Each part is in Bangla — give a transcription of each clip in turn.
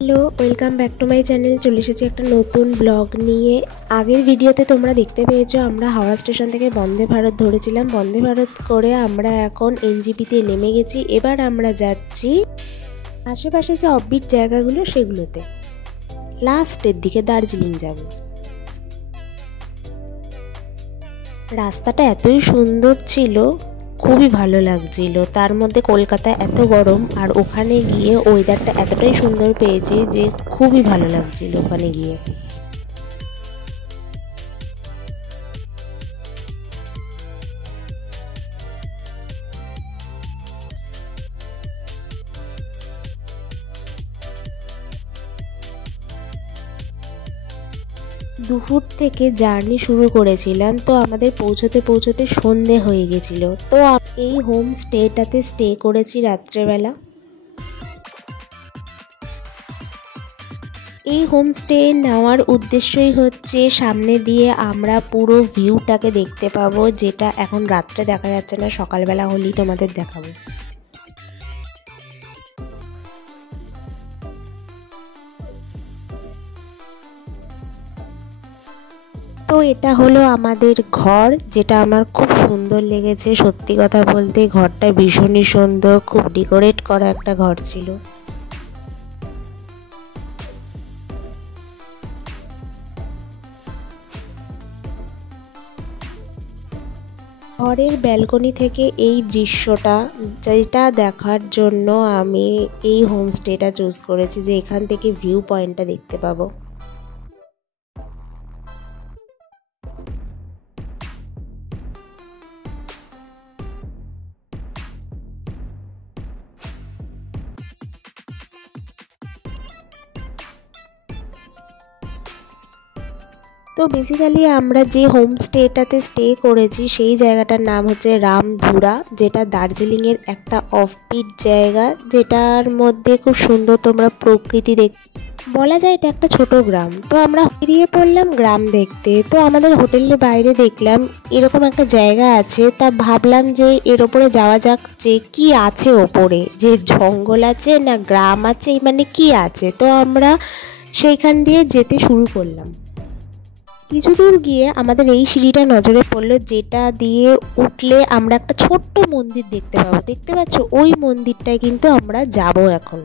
Hello, welcome back to my channel. চলে এসেছি একটা নতুন ব্লগ নিয়ে। আগের ভিডিওতে তোমরা দেখতে পেয়েছো আমরা হাওড়া স্টেশন থেকে বন্দে ভারত ধরেছিলাম। বন্দে ভারত করে আমরা এখন এনজেপিতে নেমে গেছি। এবার আমরা যাচ্ছি আশেপাশে যে অফবিট জায়গাগুলো সেগুলোতে, লাস্টের দিকে দার্জিলিং যাব। রাস্তাটা এতই সুন্দর ছিল, খুবই ভালো লাগছিল। তার মধ্যে কলকাতা এত গরম, আর ওখানে গিয়ে ওয়েদারটা এতটাই সুন্দর পেয়েছি যে খুবই ভালো লাগছিল ওখানে গিয়ে। দুপুর থেকে জার্নি শুরু করেছিলাম, তো আমাদের পৌঁছতে পৌঁছতে সন্ধে হয়ে গেছিল। তো এই হোম স্টেটাতে স্টে করেছি রাত্রেবেলা। এই হোমস্টে নেওয়ার উদ্দেশ্যই হচ্ছে সামনে দিয়ে আমরা পুরো ভিউটাকে দেখতে পাবো, যেটা এখন রাত্রে দেখা যাচ্ছে না, সকালবেলা হলেই তোমাদের দেখাবো। তো এটা হলো আমাদের ঘর, যেটা আমার খুব সুন্দর লেগেছে। সত্যি কথা বলতে ঘরটা ভীষণই সুন্দর, খুব ডেকোরেট করা একটা ঘর ছিল। ঘরের ব্যালকনি থেকে এই দৃশ্যটা, যেটা দেখার জন্য আমি এই হোমস্টেটা চুজ করেছি, যে এখান থেকে ভিউ পয়েন্টটা দেখতে পাবো। তো বেসিক্যালি আমরা যে হোমস্টেটাতে স্টে করেছি সেই জায়গাটার নাম হচ্ছে রামধুরা, যেটা দার্জিলিংয়ের একটা অফবিট জায়গা, যেটার মধ্যে খুব সুন্দর তোমরা প্রকৃতি বলা যায় এটা একটা ছোট গ্রাম। তো আমরা বেরিয়ে পড়লাম গ্রাম দেখতে। তো আমাদের হোটেলের বাইরে দেখলাম এরকম একটা জায়গা আছে, তা ভাবলাম যে এর ওপরে যাওয়া যাক, যে কি আছে ওপরে, যে জঙ্গল আছে না গ্রাম আছে, মানে কি আছে। তো আমরা সেইখান দিয়ে যেতে শুরু করলাম। কিছু দূর গিয়ে আমাদের এই সিঁড়িটা নজরে পড়লো, যেটা দিয়ে উঠলে আমরা একটা ছোট্ট মন্দির দেখতে পাবো। দেখতে পাচ্ছ, ওই মন্দিরটায় কিন্তু আমরা যাব এখন।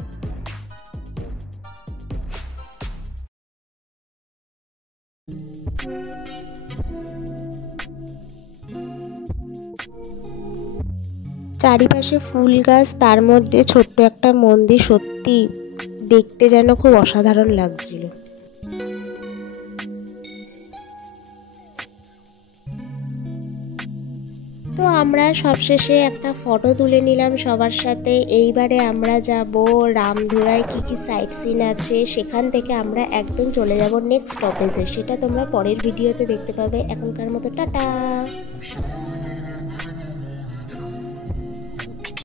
চারিপাশে ফুল গাছ, তার মধ্যে ছোট্ট একটা মন্দির, সত্যি দেখতে যেন খুব অসাধারণ লাগছিল। তো আমরা সবশেষে একটা ফটো তুলে নিলাম সবার সাথে। এইবারে আমরা যাব রামধুরায়, কি কি সাইট সিন আছে সেখান থেকে আমরা একদম চলে যাব নেক্সট স্টপেজে। সেটা তোমরা পরের ভিডিওতে দেখতে পাবে। এখনকার মতো টাটা।